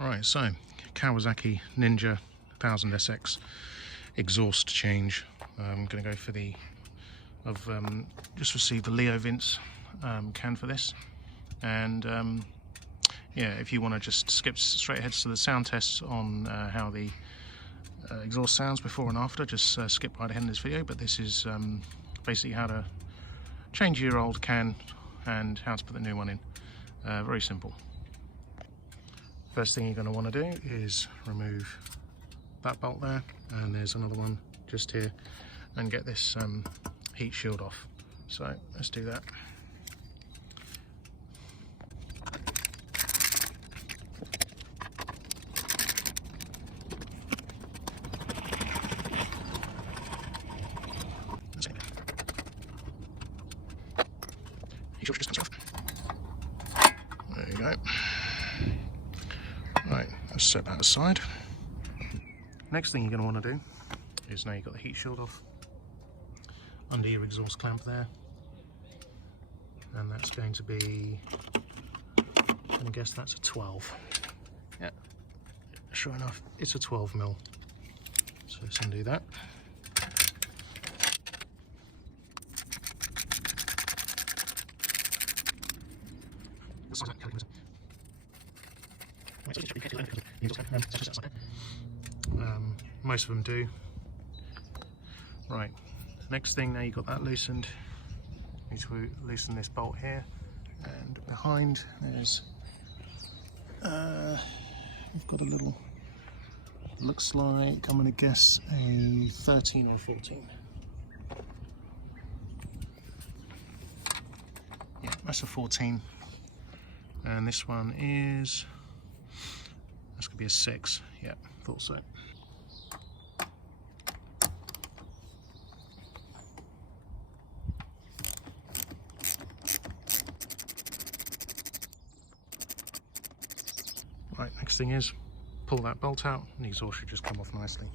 Right, so Kawasaki Ninja 1000 SX exhaust change. I'm going to go for the, I've just received the LeoVince can for this, and yeah, if you want to just skip straight ahead to the sound tests on how the exhaust sounds before and after, just skip right ahead in this video. But this is basically how to change your old can and how to put the new one in. Very simple. First thing you're going to want to do is remove that bolt there, and there's another one just here, and get this heat shield off. So let's do that. There you go. Right, let's set that aside. Next thing you're going to want to do is, now you've got the heat shield off, under your exhaust clamp there, and that's going to be, I'm going to guess that's a 12. Yeah, sure enough, it's a 12mm. So let's undo that. Most of them do. Right, next thing, now you've got that loosened, you need to loosen this bolt here, and behind there's we've got a little, looks like, I'm going to guess a 13 or 14. Yeah, that's a 14. And this one is, that's going to be a 6. Yeah, thought so. Right, next thing is pull that bolt out, and the exhaust should just come off nicely.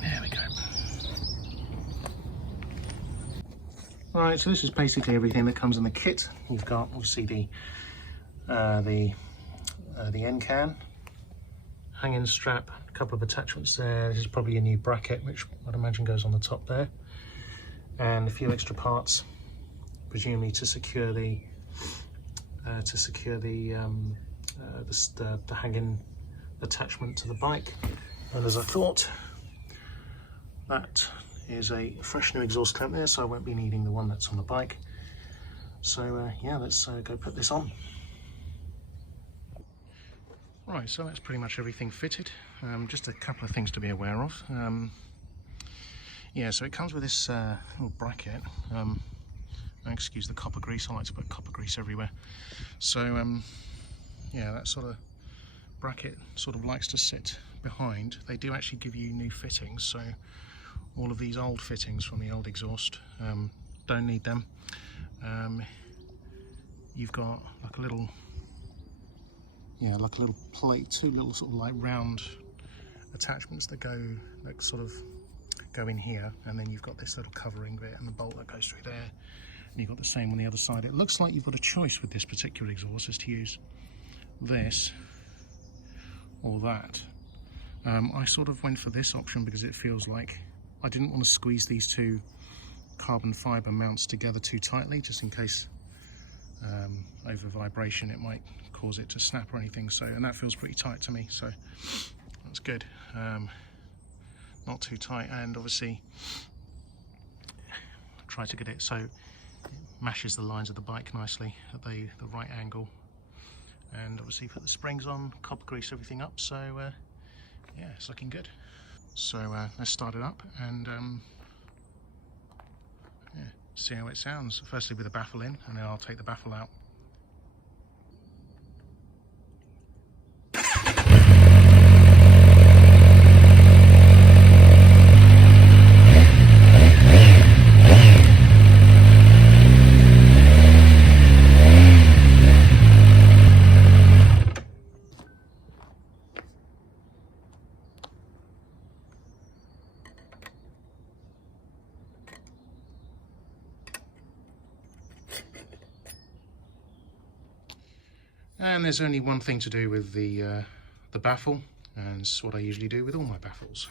There we go. Right, so this is basically everything that comes in the kit. You've got obviously the end can, hanging strap, a couple of attachments there. This is probably a new bracket, which I'd imagine goes on the top there, and a few extra parts, presumably to secure the hanging attachment to the bike. And as I thought, that is a fresh new exhaust clamp there, so I won't be needing the one that's on the bike. So yeah, let's go put this on. Right, so that's pretty much everything fitted. Just a couple of things to be aware of. Yeah, so it comes with this little bracket. Excuse the copper grease, I like to put copper grease everywhere. So yeah, that sort of bracket sort of likes to sit behind. They do actually give you new fittings, so all of these old fittings from the old exhaust, don't need them. You've got like a little, yeah, like a little plate, two little sort of like round attachments that sort of go in here, and then you've got this little covering bit and the bolt that goes through there, and you've got the same on the other side. It looks like you've got a choice with this particular exhaust as to use this or that. I sort of went for this option because it feels like I didn't want to squeeze these two carbon fibre mounts together too tightly, just in case over vibration it might cause it to snap or anything. So, and that feels pretty tight to me, so that's good. Not too tight, and obviously try to get it so it matches the lines of the bike nicely at the right angle. And obviously put the springs on, copper grease everything up, so yeah, it's looking good. So let's start it up and yeah, see how it sounds. Firstly with the baffle in, and then I'll take the baffle out. And there's only one thing to do with the baffle, and it's what I usually do with all my baffles.